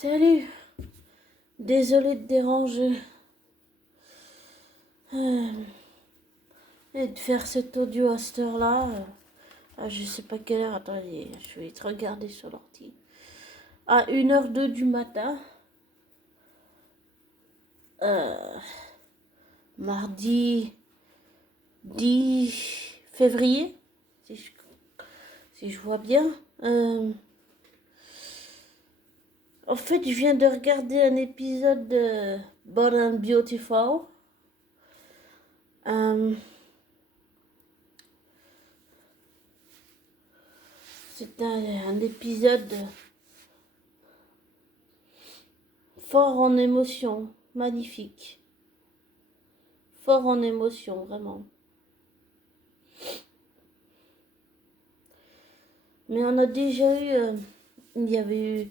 Salut, désolé de déranger et de faire cet audio à cette heure-là. Je sais pas quelle heure, attendez, je vais te regarder sur l'ordi. À 1h02 du matin, mardi 10 février, si je vois bien. En fait, je viens de regarder un épisode de Born and Beautiful. C'est un épisode fort en émotion, magnifique. Fort en émotion, vraiment. Mais on a déjà eu, il y avait eu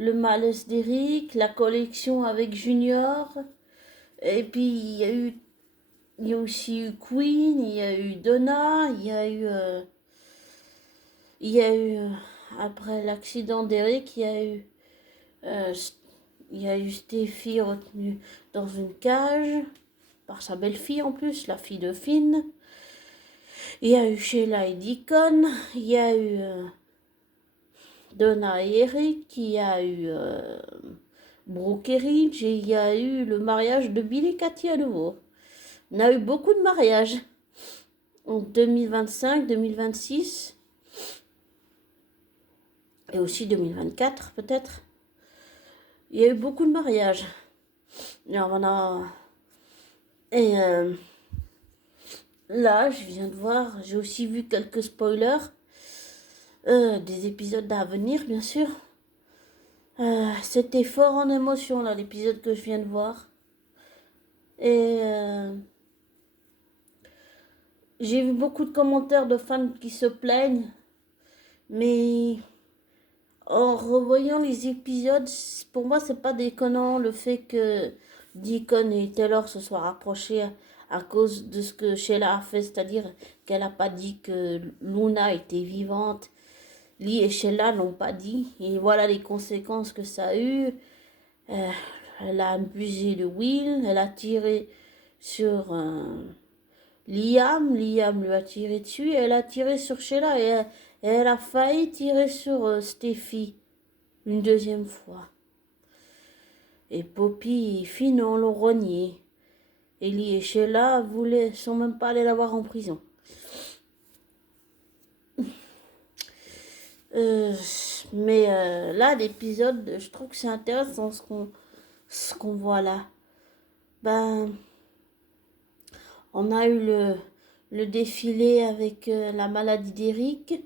le malaise d'Eric, la collection avec Junior, et puis il y a aussi eu Queen, il y a eu Donna, il y a eu après l'accident d'Eric, euh, il y a eu Steffi retenue dans une cage par sa belle-fille en plus, la fille de Finn. Il y a eu Sheila et Deacon, il y a eu Donna et Eric, il y a eu Brooke et Ridge, et il y a eu le mariage de Bill et Cathy à nouveau. On a eu beaucoup de mariages en 2025, 2026 et aussi 2024 peut-être. Il y a eu beaucoup de mariages. Et là, je viens de voir, j'ai aussi vu quelques spoilers des épisodes à venir, bien sûr. C'était fort en émotion, là, l'épisode que je viens de voir. Et j'ai vu beaucoup de commentaires de fans qui se plaignent, mais en revoyant les épisodes, pour moi, c'est pas déconnant le fait que Deacon et Taylor se soient rapprochés à cause de ce que Sheila a fait, c'est-à-dire qu'elle n'a pas dit que Luna était vivante. Lee et Sheila l'ont pas dit, et voilà les conséquences que ça a eu. Elle a abusé de Will, elle a tiré sur Liam lui a tiré dessus, et elle a tiré sur Sheila, et elle a failli tirer sur Steffi une deuxième fois. Et Poppy et Finn l'ont renié. Et Lee et Sheila sont même pas allés la voir en prison. Euh, mais là, l'épisode, je trouve que c'est intéressant ce qu'on voit là. Ben, on a eu le défilé avec la maladie d'Eric.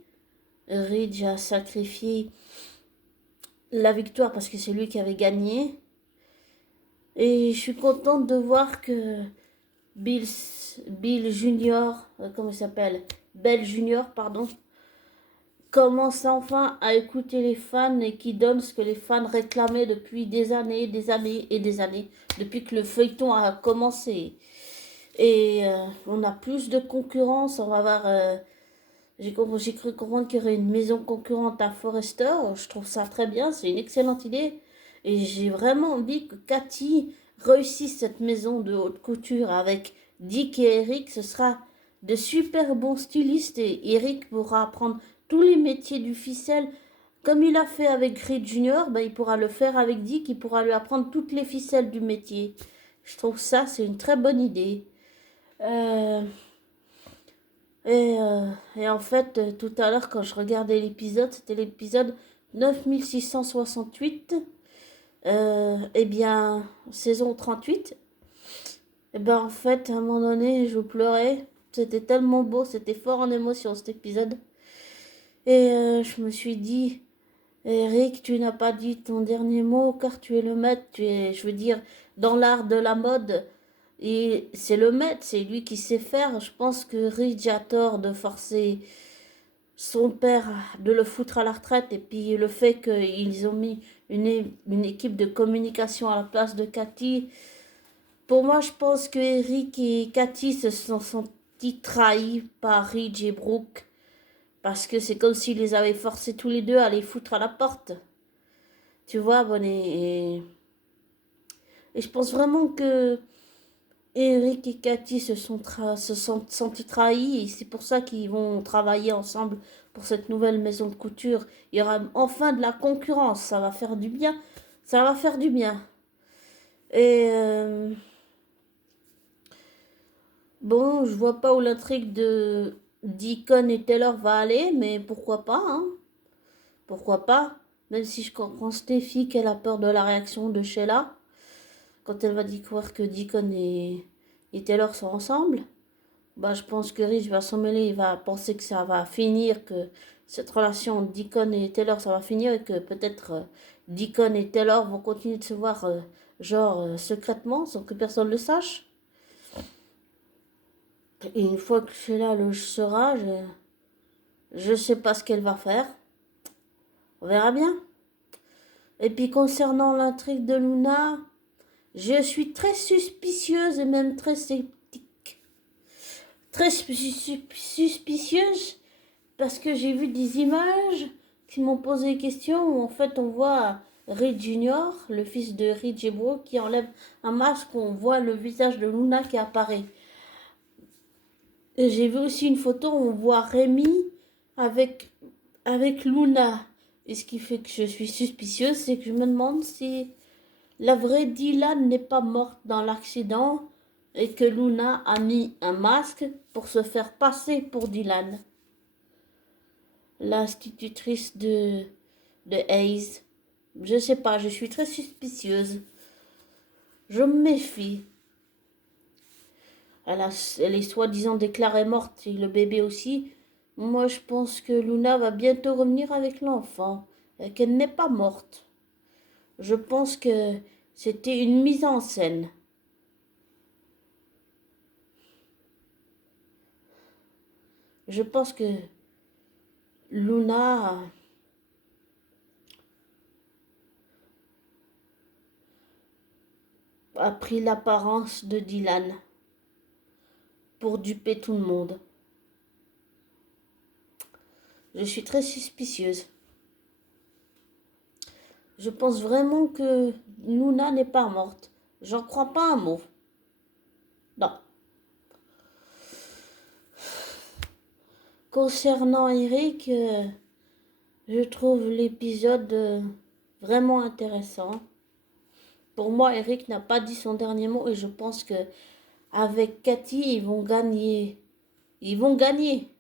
Ridge a sacrifié la victoire parce que c'est lui qui avait gagné. Et je suis contente de voir que Bill Junior, comment il s'appelle, Bell Junior, pardon, commence enfin à écouter les fans et qui donne ce que les fans réclamaient depuis des années, des années et des années, depuis que le feuilleton a commencé. Et on a plus de concurrence, on va avoir... j'ai cru comprendre qu'il y aurait une maison concurrente à Forrester. Je trouve ça très bien, c'est une excellente idée. Et j'ai vraiment envie que Cathy réussisse cette maison de haute couture avec Dick et Eric. Ce sera de super bons stylistes et Eric pourra apprendre tous les métiers du ficelle. Comme il a fait avec Reed Junior, ben, il pourra le faire avec Dick, il pourra lui apprendre toutes les ficelles du métier. Je trouve ça, c'est une très bonne idée. Euh, et en fait, tout à l'heure, quand je regardais l'épisode, c'était l'épisode 9668. Eh bien, saison 38. Et ben en fait, à un moment donné, je pleurais. C'était tellement beau, c'était fort en émotion cet épisode. Et je me suis dit, Eric, tu n'as pas dit ton dernier mot car tu es le maître. Tu es, je veux dire, dans l'art de la mode. Et c'est le maître, c'est lui qui sait faire. Je pense que Ridge a tort de forcer son père de le foutre à la retraite. Et puis le fait qu'ils ont mis une équipe de communication à la place de Cathy. Pour moi, je pense que Eric et Cathy se sont sentis trahis par Ridge et Brooke. Parce que c'est comme s'ils les avaient forcés tous les deux à les foutre à la porte. Tu vois, bon, et je pense vraiment que Eric et Cathy se sont sentis trahis et c'est pour ça qu'ils vont travailler ensemble pour cette nouvelle maison de couture. Il y aura enfin de la concurrence, ça va faire du bien. Ça va faire du bien. Et bon, je vois pas où l'intrigue de Deacon et Taylor va aller, mais pourquoi pas, hein? Pourquoi pas? Même si je comprends Steffi qu'elle a peur de la réaction de Sheila quand elle va découvrir que Deacon et Taylor sont ensemble. Bah, je pense que Rich va s'en mêler, il va penser que ça va finir, que cette relation entre Deacon et Taylor, ça va finir et que peut-être Deacon et Taylor vont continuer de se voir secrètement sans que personne le sache. Et une fois que Sheila le sera, je sais pas ce qu'elle va faire. On verra bien. Et puis concernant l'intrigue de Luna, je suis très suspicieuse et même très sceptique. Très suspicieuse parce que j'ai vu des images qui m'ont posé des questions où en fait on voit Reed Junior, le fils de Reed et Brooke, qui enlève un masque, on voit le visage de Luna qui apparaît. Et j'ai vu aussi une photo où on voit Rémi avec Luna. Et ce qui fait que je suis suspicieuse, c'est que je me demande si la vraie Dylan n'est pas morte dans l'accident et que Luna a mis un masque pour se faire passer pour Dylan, l'institutrice de Hayes. Je sais pas, je suis très suspicieuse. Je me méfie. Elle est soi-disant déclarée morte et le bébé aussi. Moi, je pense que Luna va bientôt revenir avec l'enfant et qu'elle n'est pas morte. Je pense que c'était une mise en scène. Je pense que Luna a pris l'apparence de Dylan pour duper tout le monde. Je suis très suspicieuse. Je pense vraiment que Luna n'est pas morte. J'en crois pas un mot. Non. Concernant Eric, je trouve l'épisode vraiment intéressant. Pour moi, Eric n'a pas dit son dernier mot et je pense que avec Cathy, ils vont gagner. Ils vont gagner.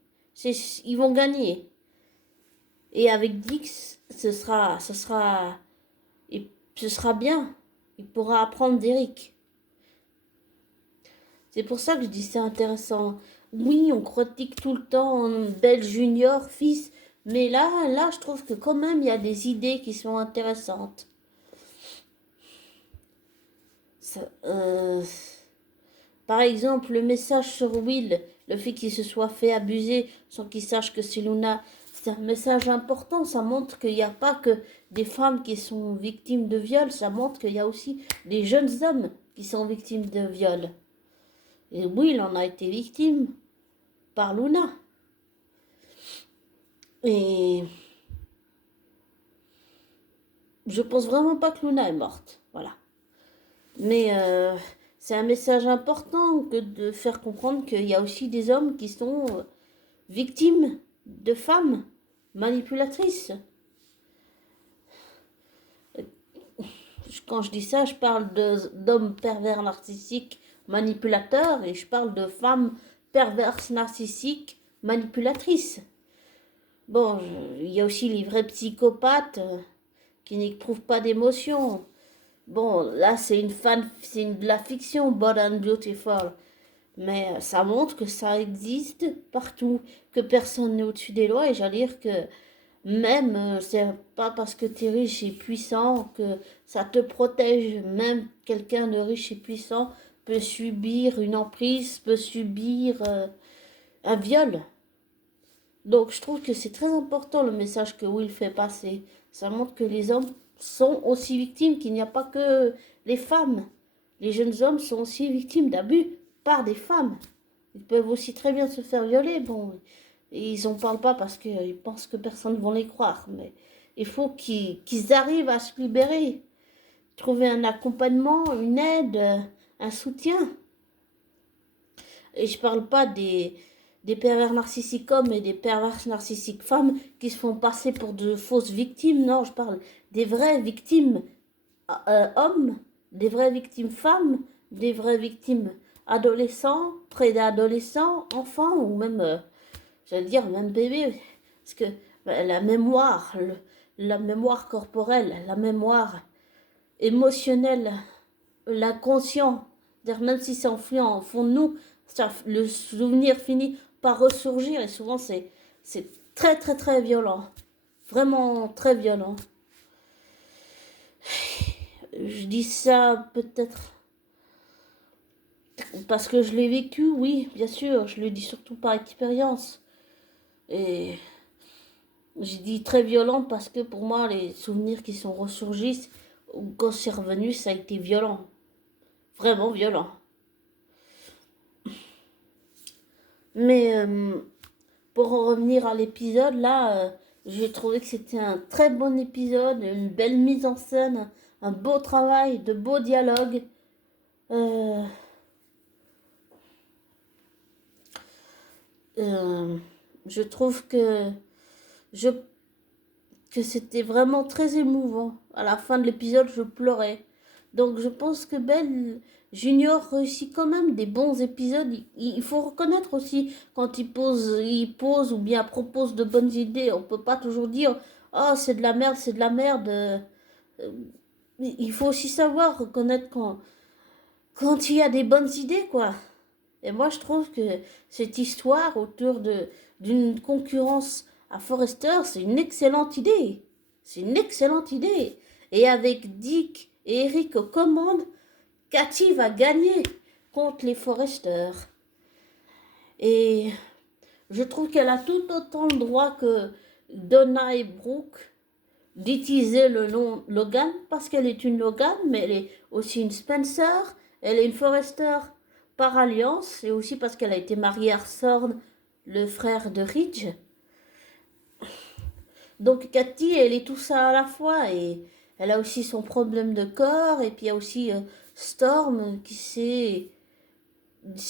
Ils vont gagner. Et avec Dix, ce sera bien. Il pourra apprendre d'Eric. C'est pour ça que je dis c'est intéressant. Oui, on critique tout le temps Belle Junior, fils, mais là, je trouve que quand même, il y a des idées qui sont intéressantes. Ça, par exemple, le message sur Will, le fait qu'il se soit fait abuser sans qu'il sache que c'est Luna, c'est un message important. Ça montre qu'il n'y a pas que des femmes qui sont victimes de viol, ça montre qu'il y a aussi des jeunes hommes qui sont victimes de viol. Et Will en a été victime par Luna. Et je pense vraiment pas que Luna est morte. Voilà. Mais c'est un message important que de faire comprendre qu'il y a aussi des hommes qui sont victimes de femmes manipulatrices. Quand je dis ça, je parle d'hommes pervers narcissiques manipulateurs et je parle de femmes perverses narcissiques manipulatrices. Bon, il y a aussi les vrais psychopathes qui n'éprouvent pas d'émotion. Bon, là, c'est de la fiction, Bold and Beautiful. Mais ça montre que ça existe partout, que personne n'est au-dessus des lois. Et j'allais dire que même, c'est pas parce que tu es riche et puissant que ça te protège. Même quelqu'un de riche et puissant peut subir une emprise, peut subir un viol. Donc je trouve que c'est très important le message que Will fait passer. Ça montre que les hommes sont aussi victimes, qu'il n'y a pas que les femmes. Les jeunes hommes sont aussi victimes d'abus par des femmes. Ils peuvent aussi très bien se faire violer. Bon, et ils n'en parlent pas parce qu'ils pensent que personne ne va les croire. Mais il faut qu'ils arrivent à se libérer, trouver un accompagnement, une aide, un soutien. Et je parle pas des pervers narcissiques hommes et des pervers narcissiques femmes qui se font passer pour de fausses victimes. Non, je parle des vraies victimes hommes, des vraies victimes femmes, des vraies victimes adolescents, préadolescents, enfants ou même, j'allais dire même bébés. Parce que la mémoire, la mémoire corporelle, la mémoire émotionnelle, l'inconscient, c'est-à-dire même si c'est enfoui en fond de nous, le souvenir finit par ressurgir et souvent c'est très très très violent, vraiment très violent. Je dis ça peut-être parce que je l'ai vécu, oui, bien sûr, je le dis surtout par expérience. Et j'ai dit très violent parce que pour moi, les souvenirs qui sont ressurgis, quand c'est revenu, ça a été violent, vraiment violent. Mais pour en revenir à l'épisode, là, j'ai trouvé que c'était un très bon épisode, une belle mise en scène, un beau travail, de beaux dialogues. Euh, euh, je trouve je, que c'était vraiment très émouvant. À la fin de l'épisode, je pleurais. Donc je pense que Ben Junior réussit quand même des bons épisodes. Il faut reconnaître aussi quand il pose ou bien propose de bonnes idées. On peut pas toujours dire oh c'est de la merde, c'est de la merde. Il faut aussi savoir reconnaître quand il y a des bonnes idées quoi. Et moi je trouve que cette histoire autour d'une concurrence à Forrester, c'est une excellente idée. C'est une excellente idée. Et avec Dick et Eric aux commandes, Cathy va gagner contre les Forrester. Et je trouve qu'elle a tout autant le droit que Donna et Brooke d'utiliser le nom Logan parce qu'elle est une Logan, mais elle est aussi une Spencer, elle est une Forrester par alliance et aussi parce qu'elle a été mariée à Thorne, le frère de Ridge. Donc Cathy, elle est tout ça à la fois et elle a aussi son problème de corps et puis il y a aussi Storm qui s'est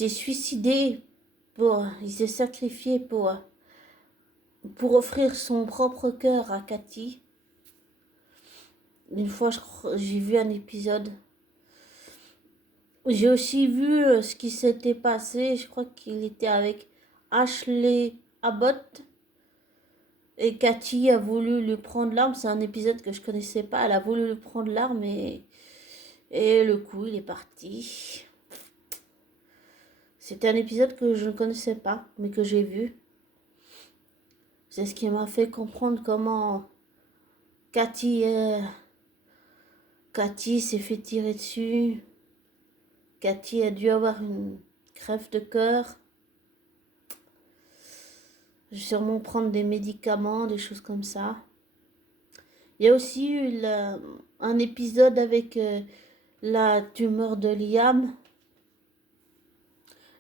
suicidé il s'est sacrifié pour offrir son propre cœur à Cathy. Une fois, j'ai vu un épisode. J'ai aussi vu ce qui s'était passé. Je crois qu'il était avec Ashley Abbott. Et Cathy a voulu lui prendre l'arme. C'est un épisode que je connaissais pas. Elle a voulu lui prendre l'arme et le coup, il est parti. C'était un épisode que je ne connaissais pas, mais que j'ai vu. C'est ce qui m'a fait comprendre comment Cathy, Cathy s'est fait tirer dessus. Cathy a dû avoir une crève de cœur. Je vais sûrement prendre des médicaments, des choses comme ça. Il y a aussi eu un épisode avec la tumeur de Liam.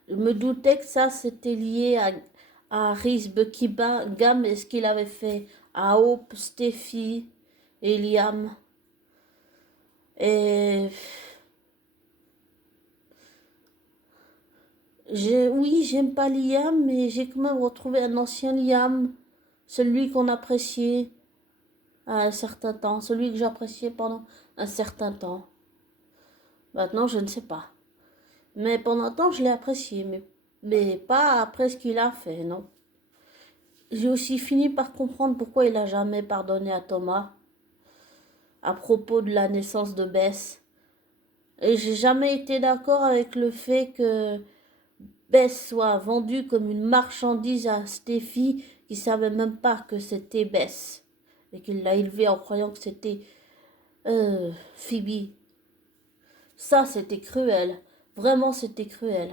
Je me doutais que ça c'était lié à Rhys Buckingham et ce qu'il avait fait à Hope, Steffi et Liam. Et oui, j'aime pas Liam, mais j'ai quand même retrouvé un ancien Liam, celui qu'on appréciait à un certain temps, celui que j'appréciais pendant un certain temps. Maintenant, je ne sais pas. Mais pendant un temps, je l'ai apprécié, mais pas après ce qu'il a fait, non. J'ai aussi fini par comprendre pourquoi il n'a jamais pardonné à Thomas à propos de la naissance de Bess. Et j'ai jamais été d'accord avec le fait que Bess soit vendue comme une marchandise à Steffi qui savait même pas que c'était Bess et qu'il l'a élevée en croyant que c'était Phoebe. Ça, c'était cruel. Vraiment, c'était cruel.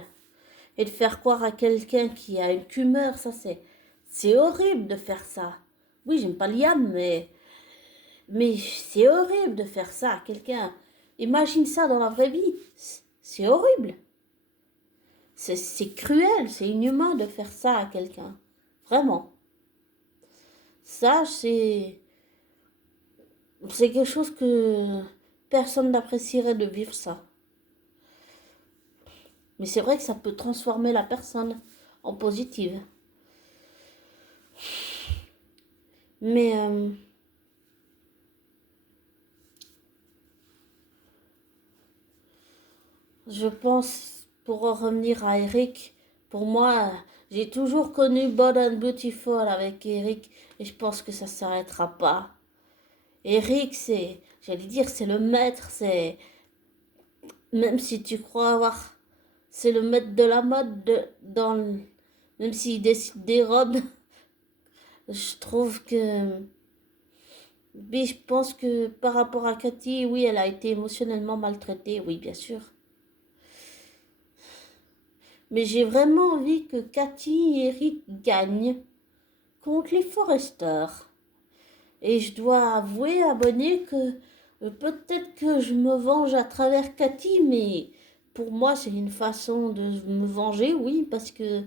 Et de faire croire à quelqu'un qui a une tumeur, ça c'est horrible de faire ça. Oui, j'aime pas Liam, mais c'est horrible de faire ça à quelqu'un. Imagine ça dans la vraie vie. C'est horrible. C'est cruel, c'est inhumain de faire ça à quelqu'un. Vraiment. Ça, c'est... c'est quelque chose que personne n'apprécierait de vivre ça. Mais c'est vrai que ça peut transformer la personne en positive. Mais je pense, pour en revenir à Eric, pour moi, j'ai toujours connu Bold and Beautiful avec Eric et je pense que ça ne s'arrêtera pas. Eric, j'allais dire, c'est le maître, même si tu crois avoir, c'est le maître de la mode même s'il décide des robes, je trouve que, oui, je pense que par rapport à Cathy, oui, elle a été émotionnellement maltraitée, oui, bien sûr. Mais j'ai vraiment envie que Cathy et Eric gagnent contre les Foresters. Et je dois avouer, abonné, que peut-être que je me venge à travers Cathy, mais pour moi, c'est une façon de me venger, oui, parce que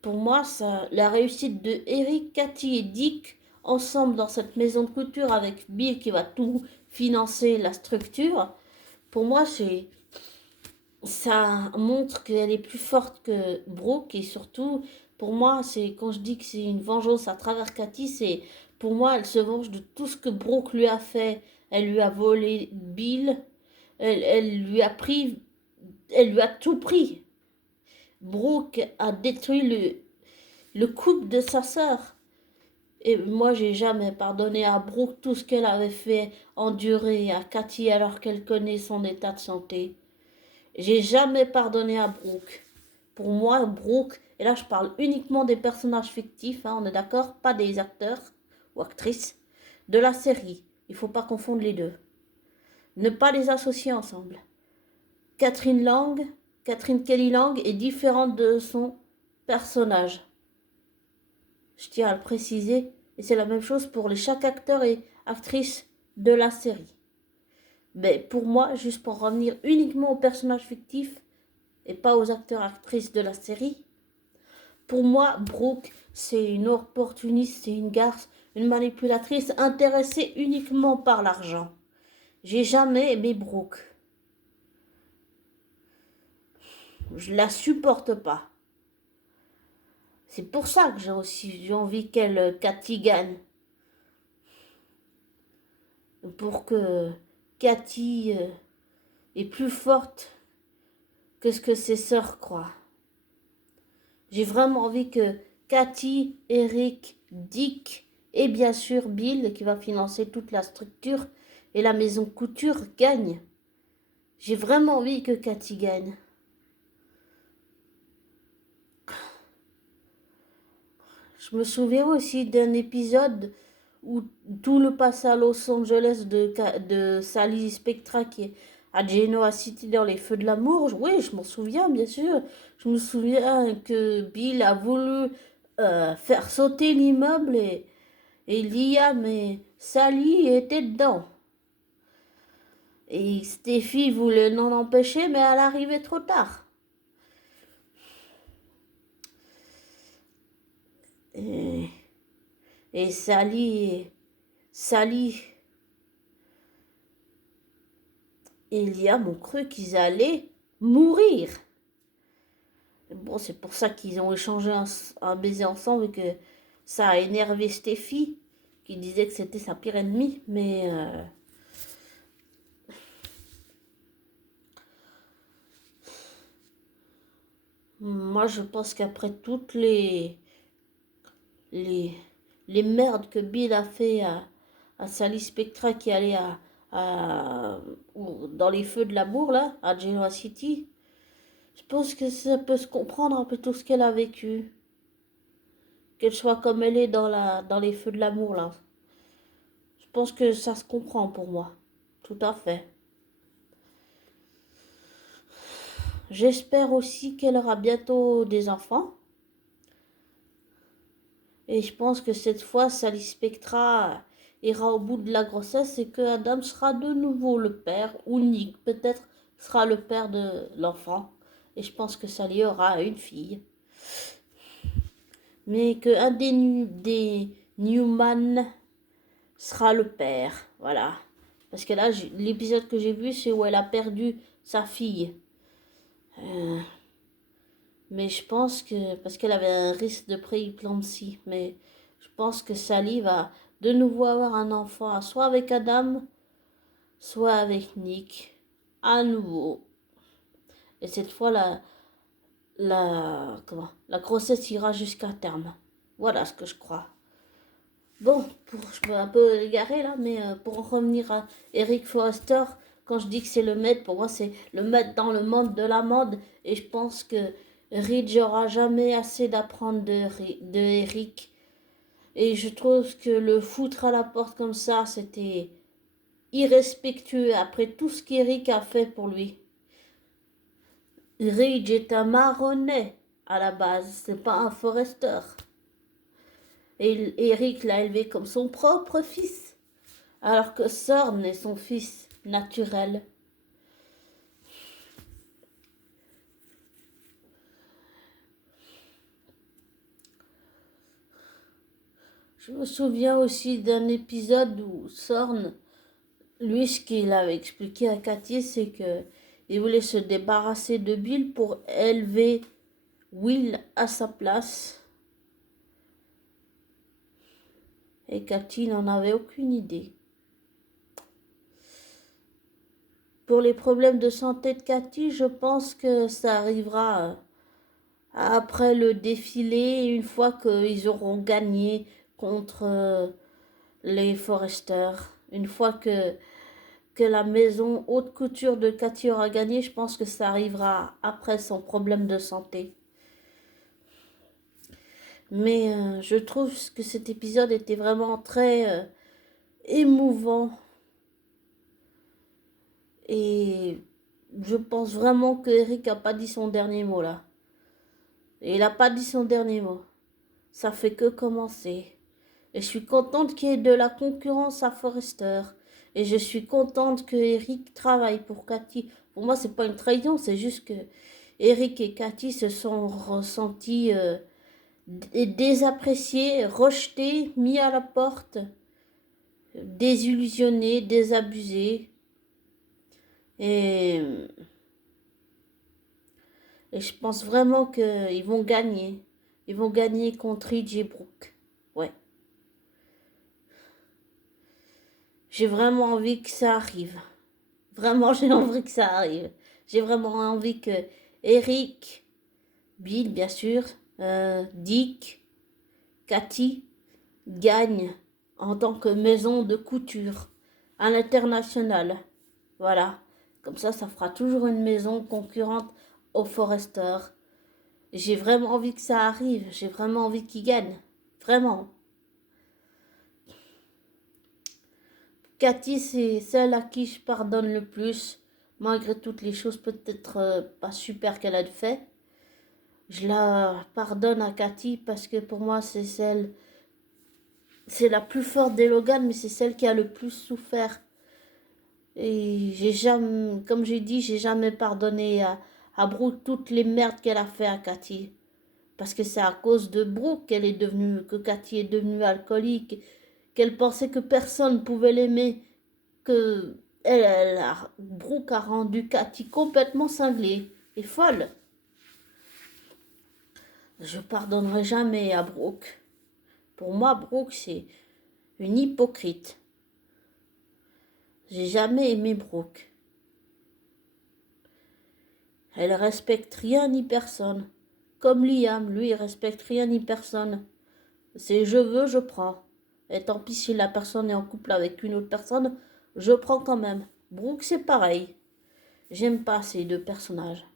pour moi, ça, la réussite de Eric, Cathy et Dick ensemble dans cette maison de couture avec Bill qui va tout financer la structure, pour moi, ça montre qu'elle est plus forte que Brooke et surtout, pour moi, c'est quand je dis que c'est une vengeance à travers Cathy, c'est pour moi, elle se venge de tout ce que Brooke lui a fait. Elle lui a volé Bill, elle lui a pris, elle lui a tout pris. Brooke a détruit le couple de sa sœur. Et moi, j'ai jamais pardonné à Brooke tout ce qu'elle avait fait endurer à Cathy alors qu'elle connaît son état de santé. J'ai jamais pardonné à Brooke. Pour moi, Brooke, et là je parle uniquement des personnages fictifs, hein, on est d'accord, pas des acteurs ou actrices, de la série. Il ne faut pas confondre les deux. Ne pas les associer ensemble. Catherine Lang, Catherine Kelly Lang est différente de son personnage. Je tiens à le préciser, et c'est la même chose pour chaque acteur et actrice de la série. Mais pour moi, juste pour revenir uniquement aux personnages fictifs, et pas aux acteurs actrices de la série. Pour moi, Brooke, c'est une opportuniste, c'est une garce, une manipulatrice intéressée uniquement par l'argent. J'ai jamais aimé Brooke. Je la supporte pas. C'est pour ça que j'ai envie qu'elle Cathy gagne. Pour que Cathy est plus forte que ce que ses sœurs croient. J'ai vraiment envie que Cathy, Eric, Dick et bien sûr Bill, qui va financer toute la structure et la maison couture, gagnent. J'ai vraiment envie que Cathy gagne. Je me souviens aussi d'un épisode où tout le passé à Los Angeles de Sally Spectra qui est à Genoa City dans les feux de l'amour. Oui, je m'en souviens, bien sûr. Je me souviens que Bill a voulu faire sauter l'immeuble et Liam et Sally étaient dedans. Et Steffi voulait l'en empêcher, mais elle arrivait trop tard. Et, et Sally et Liam ont cru qu'ils allaient mourir. Bon, c'est pour ça qu'ils ont échangé un baiser ensemble et que ça a énervé Steffi, qui disait que c'était sa pire ennemie. Mais moi, je pense qu'après toutes les, les merdes que Bill a fait à Sally Spectra qui allait dans les feux de l'amour, là, à Genoa City, je pense que ça peut se comprendre un peu tout ce qu'elle a vécu. Qu'elle soit comme elle est dans les feux de l'amour, là. Je pense que ça se comprend pour moi. Tout à fait. J'espère aussi qu'elle aura bientôt des enfants. Et je pense que cette fois, Sally Spectra ira au bout de la grossesse et que Adam sera de nouveau le père, ou Nick peut-être sera le père de l'enfant. Et je pense que Sally aura une fille. Mais que un des Newman sera le père. Voilà. Parce que là, l'épisode que j'ai vu, c'est où elle a perdu sa fille. Euh, mais je pense que, parce qu'elle avait un risque de prééclampsie, mais je pense que Sally va de nouveau avoir un enfant, soit avec Adam, soit avec Nick, à nouveau. Et cette fois, la grossesse ira jusqu'à terme. Voilà ce que je crois. Bon, je me un peu égaré là, mais pour en revenir à Eric Forrester, quand je dis que c'est le maître, pour moi c'est le maître dans le monde de la mode, et je pense que Ridge aura jamais assez d'apprendre de Eric. Et je trouve que le foutre à la porte comme ça, c'était irrespectueux après tout ce qu'Eric a fait pour lui. Ridge est un marronnet à la base, c'est pas un Forrester. Et Eric l'a élevé comme son propre fils, alors que Sorn est son fils naturel. Je me souviens aussi d'un épisode où Sorn, lui, ce qu'il avait expliqué à Cathy, c'est que il voulait se débarrasser de Bill pour élever Will à sa place. Et Cathy n'en avait aucune idée. Pour les problèmes de santé de Cathy, je pense que ça arrivera après le défilé, une fois qu'ils auront gagné contre les Forrester. Une fois que la maison haute couture de Cathy aura gagné, je pense que ça arrivera après son problème de santé. Mais je trouve que cet épisode était vraiment très émouvant. Et je pense vraiment que Eric n'a pas dit son dernier mot là. Et il n'a pas dit son dernier mot. Ça fait que commencer. Et je suis contente qu'il y ait de la concurrence à Forrester. Et je suis contente que Eric travaille pour Cathy. Pour moi, c'est pas une trahison, c'est juste que Eric et Cathy se sont ressentis désappréciés, rejetés, mis à la porte, désillusionnés, désabusés. Et, et je pense vraiment qu'ils vont gagner. Ils vont gagner contre Ridge et Brooke. Ouais. J'ai vraiment envie que ça arrive. Vraiment, j'ai envie que ça arrive. J'ai vraiment envie que Eric, Bill, bien sûr, Dick, Cathy gagnent en tant que maison de couture à l'international. Voilà. Comme ça fera toujours une maison concurrente au Forrester. J'ai vraiment envie que ça arrive. J'ai vraiment envie qu'ils gagnent. Vraiment. Cathy, c'est celle à qui je pardonne le plus, malgré toutes les choses peut-être pas super qu'elle a fait. Je la pardonne à Cathy parce que pour moi, c'est la plus forte des Logan, mais c'est celle qui a le plus souffert. Et j'ai jamais, comme j'ai dit, j'ai jamais pardonné à Brooke toutes les merdes qu'elle a fait à Cathy. Parce que c'est à cause de Brooke que Cathy est devenue alcoolique, qu'elle pensait que personne pouvait l'aimer, que Brooke a rendu Cathy complètement cinglée et folle. Je pardonnerai jamais à Brooke. Pour moi, Brooke, c'est une hypocrite. J'ai jamais aimé Brooke. Elle respecte rien ni personne. Comme Liam, lui, il respecte rien ni personne. C'est je veux, je prends. Et tant pis si la personne est en couple avec une autre personne, je prends quand même. Brooke, c'est pareil. J'aime pas ces deux personnages.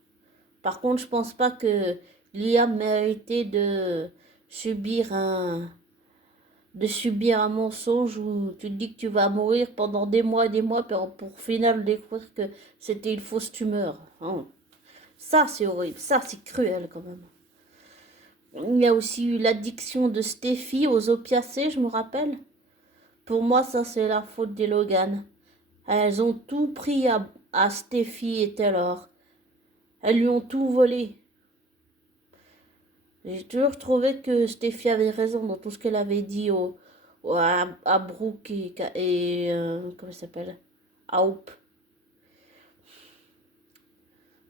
Par contre, je pense pas que Liam méritait de subir un mensonge où tu te dis que tu vas mourir pendant des mois et des mois pour final découvrir que c'était une fausse tumeur. Hein. Ça, c'est horrible. Ça, c'est cruel quand même. Il y a aussi eu l'addiction de Steffi aux opiacés, je me rappelle. Pour moi, ça, c'est la faute des Logan. Elles ont tout pris à Steffi et Taylor. Elles lui ont tout volé. J'ai toujours trouvé que Steffi avait raison dans tout ce qu'elle avait dit à Brooke et comment ça s'appelle Aube.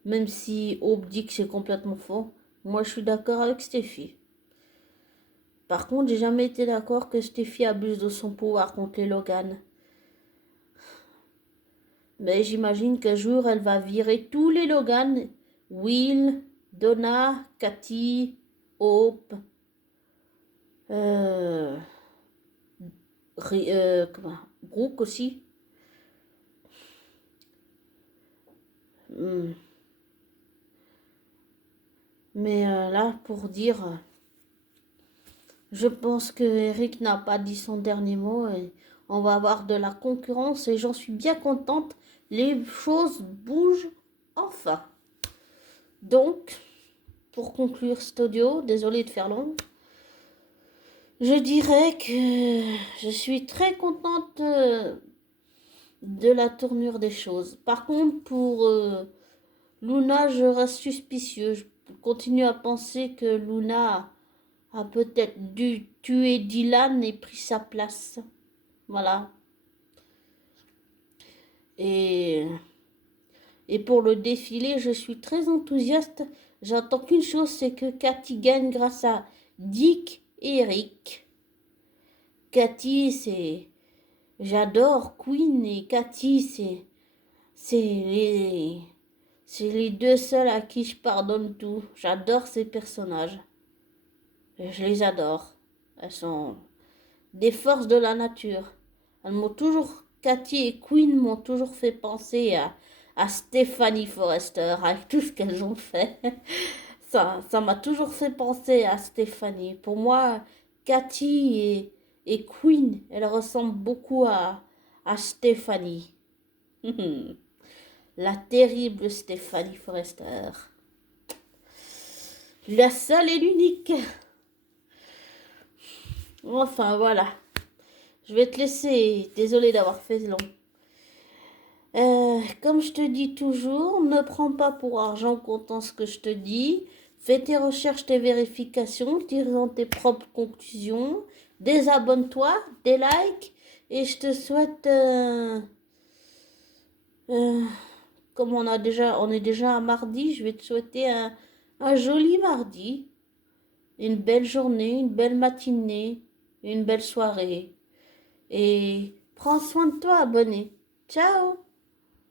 Même si Aube dit que c'est complètement faux, moi je suis d'accord avec Steffi. Par contre, j'ai jamais été d'accord que Steffi abuse de son pouvoir contre les Logan. Mais j'imagine qu'un jour, elle va virer tous les Logan. Will, Donna, Cathy, Hope, euh, Brooke aussi. Hmm. Mais là, pour dire, je pense que Eric n'a pas dit son dernier mot et on va avoir de la concurrence et j'en suis bien contente. Les choses bougent enfin. Donc, pour conclure cet audio, désolé de faire long, je dirais que je suis très contente de la tournure des choses. Par contre, pour Luna, je reste suspicieux. Je continue à penser que Luna a peut-être dû tuer Dylan et pris sa place. Voilà. Et, et pour le défilé, je suis très enthousiaste. J'attends qu'une chose, c'est que Cathy gagne grâce à Dick et Eric. Cathy, c'est... J'adore Queen et Cathy, les... C'est les deux seuls à qui je pardonne tout. J'adore ces personnages. Je les adore. Elles sont des forces de la nature. Elles m'ont toujours, Cathy et Queen m'ont toujours fait penser à Stephanie Forrester, avec tout ce qu'elles ont fait. Ça m'a toujours fait penser à Stephanie. Pour moi, Cathy et Queen, elles ressemblent beaucoup à Stephanie. La terrible Stephanie Forrester. La seule et l'unique. Enfin, voilà. Je vais te laisser. Désolée d'avoir fait long. Comme je te dis toujours, ne prends pas pour argent comptant ce que je te dis. Fais tes recherches, tes vérifications, tire tes propres conclusions. Désabonne-toi, des likes. Et je te souhaite... comme on est déjà à mardi, je vais te souhaiter un joli mardi. Une belle journée, une belle matinée, une belle soirée. Et prends soin de toi, abonné. Ciao!